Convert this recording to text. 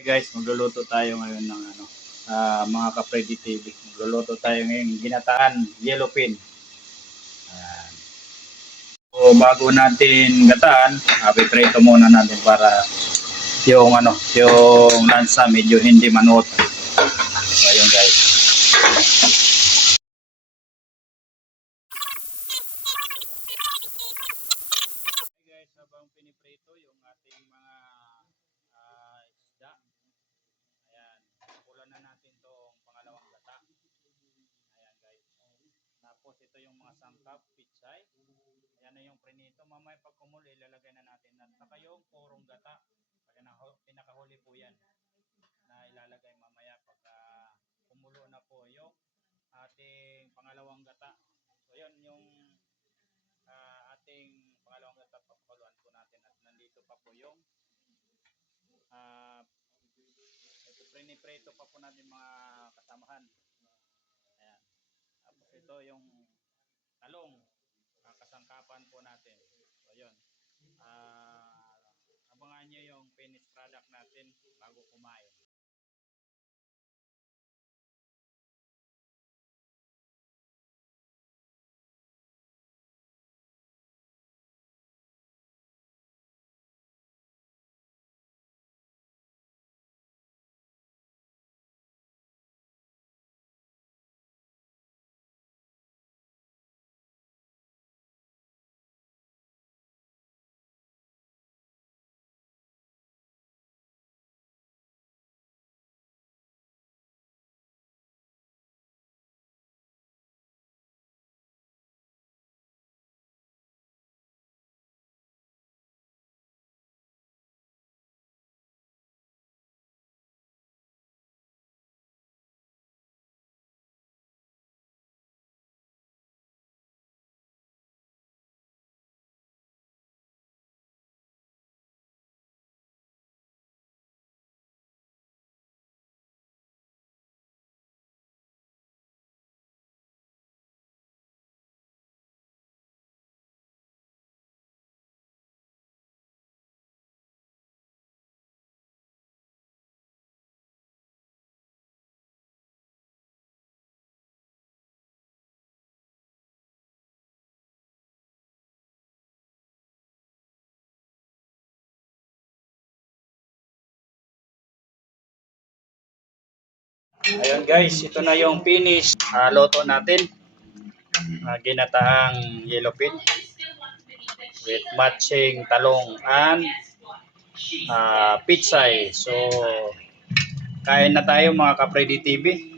Hey guys, magluluto tayo ngayon ng mga ka-Freddy TV. Magluluto tayo ngayon ginataan yellow pin. Ayan. So bago natin gataan, piprito muna natin para yung lansa medyo hindi manuot. So ayun guys. Hey guys, habang piniprito yung ating mga isda. Ayan, pulan na natin tong pangalawang gata. Ayan guys. Tapos ito yung mga sangkap, pichay. Ayan na yung prinito. Mamaya pag kumuli, ilalagay na natin. At saka yung purong gata. Pinakahuli po yan na ilalagay mamaya pag kumulo na po yung ating pangalawang gata. So yun yung ating pangalawang gata. Papakuluan po natin. At nandito pa po yung ito priniprito pa po natin mga kasamahan. Ayan. Tapos ito yung talong, kasangkapan po natin. So yun. Abangan nyo yung finished product natin bago kumain. Ayun guys, ito na yung finish loto natin. Ginataang yellow pin with matching talong and pitsay. So kain na tayo mga ka-Freddy TV.